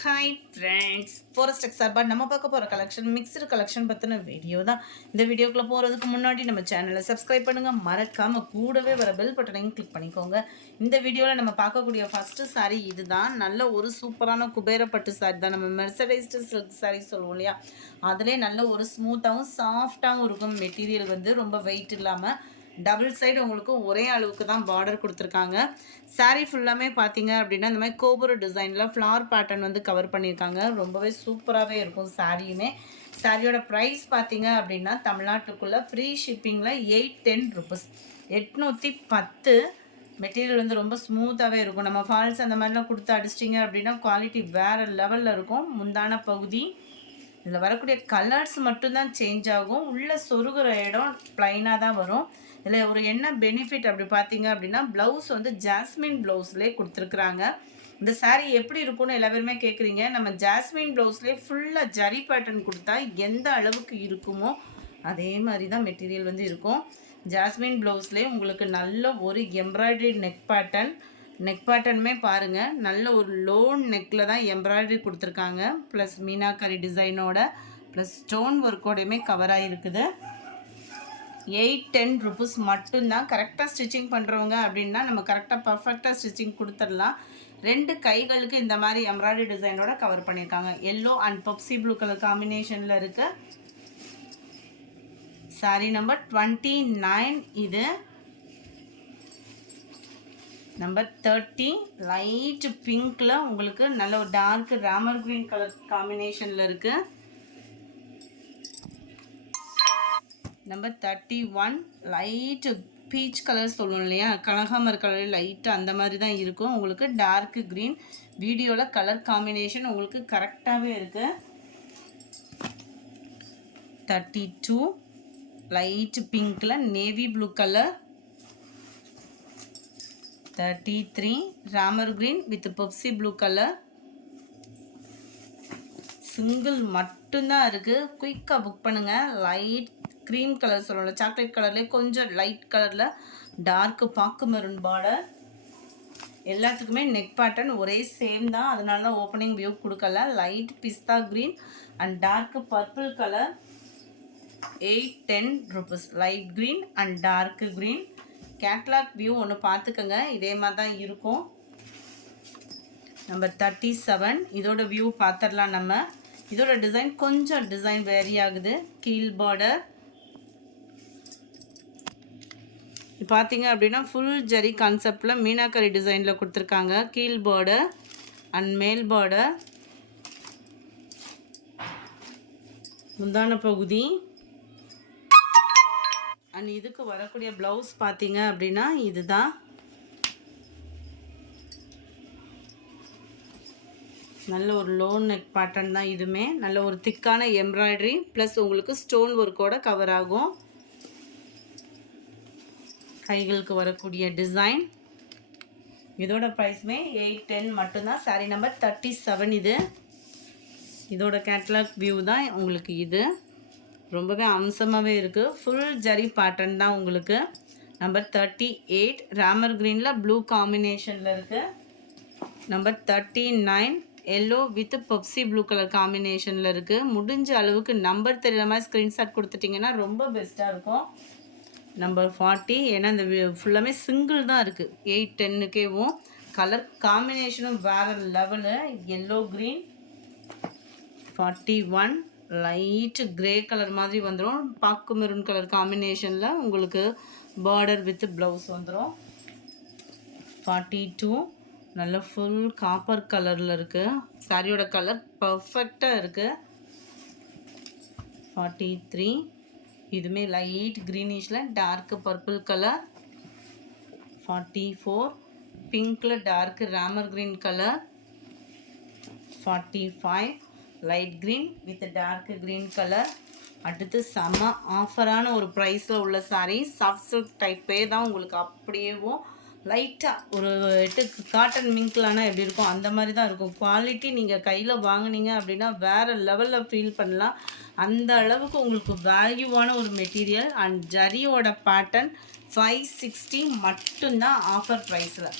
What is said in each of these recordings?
Hi friends, forest எக்ஸார்பா நம்ம பார்க்க போகிற கலெக்ஷன் மிக்சடு கலெக்ஷன் பற்றின வீடியோ தான். இந்த வீடியோக்குள்ளே போகிறதுக்கு முன்னாடி நம்ம சேனலை சப்ஸ்கிரைப் பண்ணுங்கள், மறக்காமல் கூடவே வர பெல் பட்டனையும் கிளிக் பண்ணிக்கோங்க. இந்த வீடியோவில் நம்ம பார்க்கக்கூடிய ஃபஸ்ட்டு சாரீ இது தான். நல்ல ஒரு சூப்பரான குபேரப்பட்டு சாரி தான். நம்ம மெர்சடைஸ்டு சில்க் சாரீ சொல்லுவோம் இல்லையா, அதிலே நல்ல ஒரு ஸ்மூத்தாகவும் சாஃப்டாகவும் இருக்கும். மெட்டீரியல் வந்து ரொம்ப வெயிட் இல்லாமல் டபுள் சைடு உங்களுக்கு ஒரே அளவுக்கு தான் பார்டர் கொடுத்துருக்காங்க. சாரீ ஃபுல்லாமே பார்த்தீங்க அப்படின்னா இந்த மாதிரி கோபுர டிசைனில் ஃப்ளார் பேட்டர்ன் வந்து கவர் பண்ணியிருக்காங்க. ரொம்பவே சூப்பராகவே இருக்கும் சாரியுமே. சாரியோட ப்ரைஸ் பார்த்தீங்க அப்படின்னா தமிழ்நாட்டுக்குள்ளே ஃப்ரீ ஷிப்பிங்கில் 810 ருபீஸ், 810. மெட்டீரியல் வந்து ரொம்ப ஸ்மூத்தாகவே இருக்கும். நம்ம ஃபால்ஸ் அந்த மாதிரிலாம் கொடுத்து அடிச்சிட்டிங்க அப்படின்னா குவாலிட்டி வேறு லெவலில் இருக்கும். முந்தான பகுதி இதில் வரக்கூடிய கலர்ஸ் மட்டும்தான் சேஞ்ச் ஆகும். உள்ளே சொருகிற இடம் ப்ளைனாக தான் வரும். இதில் ஒரு என்ன பெனிஃபிட் அப்படி பார்த்தீங்க அப்படின்னா ப்ளவுஸ் வந்து ஜாஸ்மின் ப்ளவுஸ்லேயே கொடுத்துருக்குறாங்க. இந்த சாரீ எப்படி இருக்கும்னு எல்லா பேருமே கேட்குறீங்க. நம்ம ஜாஸ்மின் ப்ளவுஸ்லேயே ஃபுல்லாக ஜரி பேட்டர்ன் கொடுத்தா எந்த அளவுக்கு இருக்குமோ அதே மாதிரி தான் மெட்டீரியல் வந்து இருக்கும். ஜாஸ்மின் ப்ளவுஸ்லேயே உங்களுக்கு நல்ல ஒரு எம்ப்ராய்டரி நெக் பேட்டர்னுமே பாருங்கள், நல்ல ஒரு லோன் நெக்கில் தான் எம்ப்ராய்டரி கொடுத்துருக்காங்க. ப்ளஸ் மீனாக்கரி டிசைனோட ப்ளஸ் ஸ்டோன் ஒர்க்கோடையுமே கவர் ஆகிருக்குது. 810 ருபீஸ் மட்டும்தான். கரெக்டாக ஸ்டிச்சிங் பண்ணுறவங்க அப்படின்னா நம்ம கரெக்டாக பர்ஃபெக்டாக ஸ்டிச்சிங் கொடுத்துடலாம். 2 கைகளுக்கு இந்த மாதிரி எம்ப்ராய்டரி டிசைனோட கவர் பண்ணியிருக்காங்க. Yellow and Pepsi blue colour காம்பினேஷனில் இருக்குது. சாரி நம்பர் 29 இது. நம்பர் 30 லைட் பிங்க்கில் உங்களுக்கு நல்ல ஒரு டார்க் ராமர் க்ரீன் கலர் காம்பினேஷனில் இருக்குது. நம்பர் 31 லைட் பீச் கலர் சொல்லுவோம் இல்லையா, கனகாமர் கலர் லைட்டு அந்த மாதிரி தான் இருக்கும். உங்களுக்கு டார்க் க்ரீன் வீடியோவில் கலர் காம்பினேஷன் உங்களுக்கு கரெக்டாகவே இருக்குது. 32 லைட் பிங்க்கில் navy blue colour. 33 Ramar green with Pepsi blue colour. Single மட்டும்தான் இருக்குது, குயிக்காக புக் பண்ணுங்கள். லைட் க்ரீம் கலர் சொல்லல, சாக்லேட் கலர்லேயே கொஞ்சம் லைட் கலரில் டார்க்கு பாக்கு மெரூன் பார்டர். எல்லாத்துக்குமே நெக் பேட்டர்ன் ஒரே சேம் தான், அதனால தான் ஓப்பனிங் வியூ கொடுக்கல. லைட் பிஸ்தா green and dark purple colour. 810 rupees. Light green and dark green. Catalogue view ஒன்று பார்த்துக்கோங்க, இதே மாதிரி தான் இருக்கும். நம்பர் 37 இதோட வியூ பார்த்துடலாம் நம்ம. இதோட டிசைன் கொஞ்சம் டிசைன் வேரி ஆகுது. கீழ் பார்டர் பார்த்தீங்க அப்படின்னா ஃபுல் ஜரி கான்செப்டில் மீனாக்கரி டிசைனில் கொடுத்துருக்காங்க. கீழ் பார்டர் அண்ட் மேல் பார்டர். முந்தான பகுதி அண்ட் இதுக்கு வரக்கூடிய ப்ளவுஸ் பார்த்தீங்க அப்படின்னா இதுதான். நல்ல ஒரு லோ நெக் பேட்டர்ன் தான் இதுவுமே. நல்ல ஒரு திக்கான எம்ப்ராய்டரி ப்ளஸ் உங்களுக்கு ஸ்டோன் ஒர்க்கோட கவர் ஆகும். கைகளுக்கு வரக்கூடிய டிசைன். இதோட ப்ரைஸுமே 810 மட்டும்தான். சாரீ நம்பர் 37 இது. இதோட கேட்லாக் வியூ தான் உங்களுக்கு இது. ரொம்பவே அம்சமாகவே இருக்குது. ஃபுல் ஜரி பேட்டர்ன் தான் உங்களுக்கு. நம்பர் 38 ராமர் க்ரீனில் ப்ளூ காம்பினேஷனில் இருக்குது. Number 39 yellow with Pepsi blue colour காம்பினேஷனில் இருக்குது. முடிஞ்ச அளவுக்கு நம்பர் தெரியல மாதிரி ஸ்க்ரீன்ஷாட் கொடுத்துட்டிங்கன்னா ரொம்ப பெஸ்ட்டாக இருக்கும். நம்பர் 40 ஏன்னா இந்த ஃபுல்லாமே சிங்கிள் தான் இருக்குது. 810க்கேவும் கலர் காம்பினேஷனும் வேறு level. Yellow green. 41 light grey colour மாதிரி வந்துடும். பாக்கு மெரூன் கலர் காம்பினேஷனில் உங்களுக்கு பார்டர் வித் ப்ளவுஸ் வந்துடும். 42 நல்ல ஃபுல் காப்பர் கலரில் இருக்குது. சாரியோட கலர் பர்ஃபெக்டாக இருக்குது. 43 இதுவுமே லைட் க்ரீனிஷில் டார்க்கு பர்பிள் கலர். 44 பிங்க்கில் dark Ramar green colour. 45 light green with dark green colour. அடுத்து செம்ம ஆஃபரான ஒரு ப்ரைஸில் உள்ள சாரீ. சாஃப்ட் சில்க் டைப்பே தான் உங்களுக்கு அப்படியேவும் லைட்டாக ஒரு காட்டன் மிங்க்லானா எப்படி இருக்கும் அந்த மாதிரி தான் இருக்கும். குவாலிட்டி நீங்கள் கையில் வாங்கினீங்க அப்படின்னா வேறு லெவலில் ஃபீல் பண்ணலாம். அந்த அளவுக்கு உங்களுக்கு வேல்யூவான ஒரு மெட்டீரியல். அண்ட் ஜரியோட பேட்டர்ன் 560 மட்டும்தான் ஆஃபர் ப்ரைஸில்.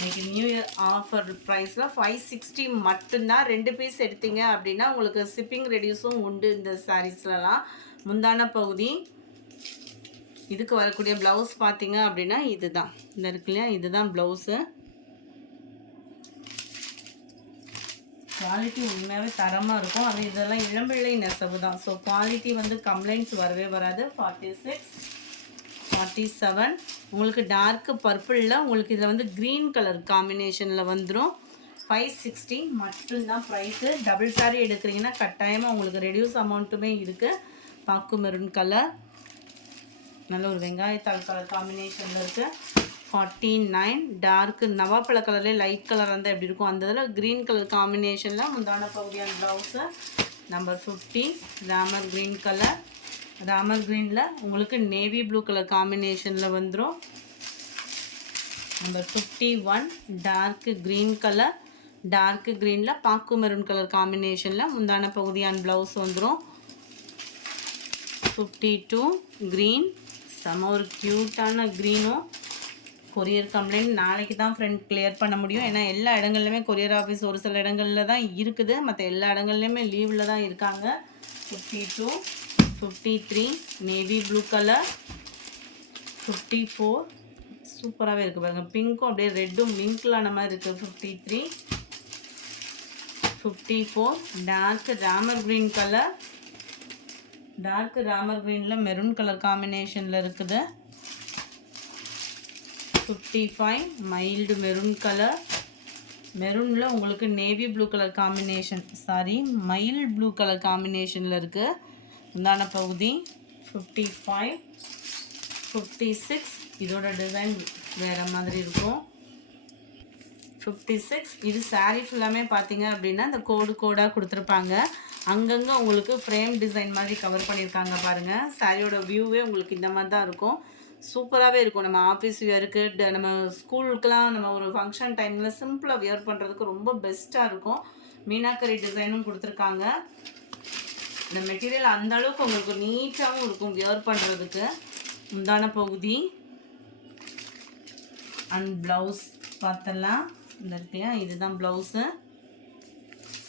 இன்னைக்கு நியூ இயர் ஆஃபர் ப்ரைஸில் 560 மட்டும்தான். 2 பீஸ் எடுத்தீங்க அப்படின்னா உங்களுக்கு ஷிப்பிங் ரெடியூஸும் உண்டு இந்த சாரீஸ்லலாம். முந்தான பகுதி இதுக்கு வரக்கூடிய ப்ளவுஸ் பார்த்தீங்க அப்படின்னா இதுதான், இந்த இருக்கு இல்லையா, இதுதான் ப்ளவுஸு. குவாலிட்டி உண்மையாகவே தரமாக இருக்கும். அது இதெல்லாம் இளம்பிள்ளை நெசவு தான். ஸோ குவாலிட்டி வந்து கம்ப்ளைண்ட்ஸ் வரவே வராது. 46, 47 உங்களுக்கு டார்க்கு பர்பிளில் உங்களுக்கு இதில் வந்து க்ரீன் கலர் காம்பினேஷனில் வந்துடும். 560 மட்டும்தான் ப்ரைஸு. டபுள் சாரீ எடுக்கிறீங்கன்னா கட்டாயமாக உங்களுக்கு ரெடியூஸ் அமௌண்ட்டுமே இருக்குது. பாக்கு மெரூன் கலர், நல்ல ஒரு வெங்காயத்தாள் கலர் காம்பினேஷனில் இருக்குது. 49 டார்க்கு நவாப்பழ கலர்லேயே லைட் கலர் இருந்தால் எப்படி இருக்கும் அந்த இதில் க்ரீன் கலர் காம்பினேஷனில் முந்தான பகுதியான blouse. Number 50 Ramar green colour. Ramar க்ரீனில் உங்களுக்கு நேவி ப்ளூ கலர் காம்பினேஷனில் வந்துடும். Number 51 dark green colour. Dark க்ரீனில் பாக்கு மெரூன் கலர் காம்பினேஷனில் முந்தான பகுதியான ப்ளவுஸ் வந்துடும். 52 க்ரீன், செம ஒரு க்யூட்டான க்ரீனும். கொரியர் கம்ப்ளைண்ட் நாளைக்கு தான் ஃப்ரெண்ட் கிளியர் பண்ண முடியும். ஏன்னா எல்லா இடங்கள்லையுமே கொரியர் ஆஃபீஸ் ஒரு சில இடங்களில் தான் இருக்குது, மற்ற எல்லா இடங்கள்லையுமே லீவில் தான் இருக்காங்க. 52, 53 நேவி ப்ளூ கலர். 54 சூப்பராகவே இருக்குது பாருங்கள், பிங்க்கும் அப்படியே ரெட்டும் மிங்க்லான மாதிரி இருக்குது. 53, 54 dark Ramar green colour. Dark Ramar க்ரீனில் மெரூன் கலர் காம்பினேஷனில் இருக்குது. 55 மைல்டு மெரூன் கலர். மெரூனில் உங்களுக்கு நேவி ப்ளூ கலர் காம்பினேஷன், மைல்டு ப்ளூ கலர் காம்பினேஷனில் இருக்குது முந்தான பகுதி. 55, 56 இதோட டிசைன் வேறு மாதிரி இருக்கும். 56 இது சாரீ ஃபுல்லாமே பார்த்தீங்க அப்படின்னா இந்த கோடாக கொடுத்துருப்பாங்க. அங்கங்கே உங்களுக்கு ஃப்ரேம் டிசைன் மாதிரி கவர் பண்ணியிருக்காங்க பாருங்கள். சாரியோட வியூவே உங்களுக்கு இந்த மாதிரி தான் இருக்கும். சூப்பராகவே இருக்கும். நம்ம ஆஃபீஸ் வியருக்கு, நம்ம ஸ்கூலுக்கெலாம் நம்ம ஒரு ஃபங்க்ஷன் டைமில் சிம்பிளாக வியர் பண்ணுறதுக்கு ரொம்ப பெஸ்ட்டாக இருக்கும். மீனாக்கரி டிசைனும் கொடுத்துருக்காங்க. இந்த மெட்டீரியல் அந்த அளவுக்கு உங்களுக்கு நீட்டாகவும் இருக்கும் வியர் பண்ணுறதுக்கு. முந்தான பகுதி அண்ட் ப்ளவுஸ் பார்த்தலாம். இந்த இருக்கையா இதுதான் ப்ளவுஸு.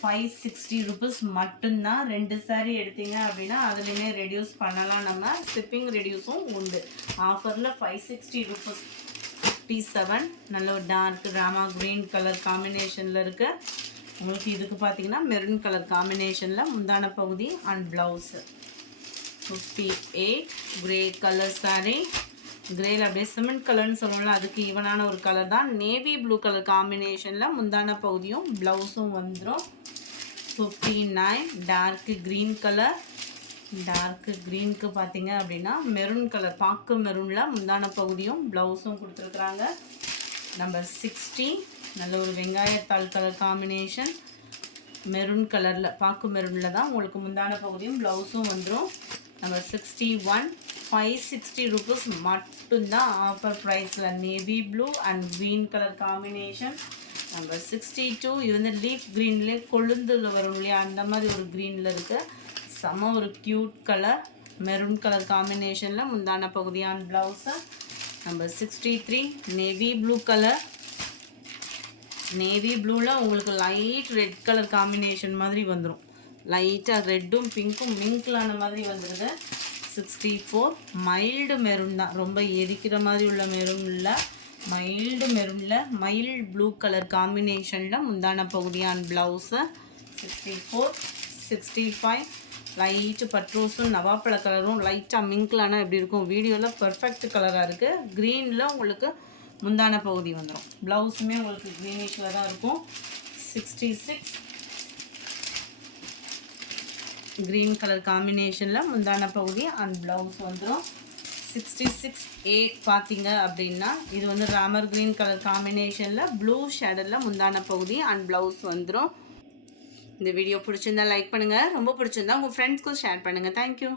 560 ருபீஸ் மட்டும்தான். 2 சாரீ எடுத்தீங்க அப்படின்னா அதுலேயுமே ரெடியூஸ் பண்ணலாம். நம்ம ஷிப்பிங் ரெடியூஸும் உண்டு. ஆஃபரில் 560 ருபீஸ். 57 நல்ல ஒரு டார்க் ராமா க்ரீன் கலர் காம்பினேஷனில் இருக்குது. உங்களுக்கு இதுக்கு பார்த்தீங்கன்னா மெரூன் கலர் காம்பினேஷனில் முந்தான பகுதி and blouse. 58 grey colour sari. கிரேயில் அப்படியே சிமெண்ட் கலர்னு சொல்லுவோம்ல, அதுக்கு ஈவனான ஒரு கலர் தான். நேவி ப்ளூ கலர் காம்பினேஷனில் முந்தான பகுதியும் ப்ளவுஸும் வந்துடும். 59 டார்க் க்ரீன் கலர். டார்க் க்ரீனுக்கு பார்த்தீங்க அப்படின்னா மெரூன் கலர் பாக்கு மெரூனில் முந்தான பகுதியும் ப்ளவுஸும் கொடுத்துருக்குறாங்க. நம்பர் 60 நல்ல ஒரு வெங்காயத்தாள் கலர் காம்பினேஷன். மெரூன் கலரில் பாக்கு மெரூனில் தான் உங்களுக்கு முந்தான பகுதியும் ப்ளவுஸும் வந்துடும். நம்பர் 61 560 ருபீஸ் மட்டும்தான் ஆஃபர் ப்ரைஸில். Navy blue and green colour combination. Number 62 இது வந்து லீஃப் க்ரீன்லேயே கொழுந்தில் வரும் இல்லையா, அந்த மாதிரி ஒரு க்ரீனில் இருக்குது. செம ஒரு க்யூட் கலர் மெரூன் கலர் காம்பினேஷனில் முந்தான பகுதியான blouse. Number 63 navy blue colour. Navy ப்ளூவில் உங்களுக்கு லைட் ரெட் கலர் காம்பினேஷன் மாதிரி வந்துடும். லைட்டாக ரெட்டும் பிங்க்கும் மிங்க்லான மாதிரி வந்துடுது. 64 மைல்டு மெரூன் தான், ரொம்ப எரிக்கிற மாதிரி உள்ள மெரூன் இல்லை, மைல்டு மெரூனில் மைல்டு ப்ளூ கலர் காம்பினேஷனில் முந்தான பகுதியான ப்ளவுஸு. 64 65 லைட்டு பட்ரோஸும் நவாப்பழ கலரும் லைட்டாக மிங்க்லான எப்படி இருக்கும், வீடியோவில் பர்ஃபெக்ட் கலராக இருக்குது. க்ரீனில் உங்களுக்கு முந்தான பகுதி வந்துடும். ப்ளவுஸுமே உங்களுக்கு க்ரீனிஷில் தான் இருக்கும். 66 க்ரீன் கலர் காம்பினேஷனில் முந்தான பகுதி அண்ட் ப்ளவுஸ் வந்துடும். 66A பார்த்தீங்க அப்படின்னா இது வந்து ராமர் க்ரீன் கலர் காம்பினேஷனில் ப்ளூ ஷேடரில் முந்தான பகுதி அண்ட் ப்ளவுஸ் வந்துடும். இந்த வீடியோ பிடிச்சிருந்தா லைக் பண்ணுங்கள், ரொம்ப பிடிச்சிருந்தா உங்கள் ஃப்ரெண்ட்ஸ்க்கும் ஷேர் பண்ணுங்கள். தேங்க்யூ.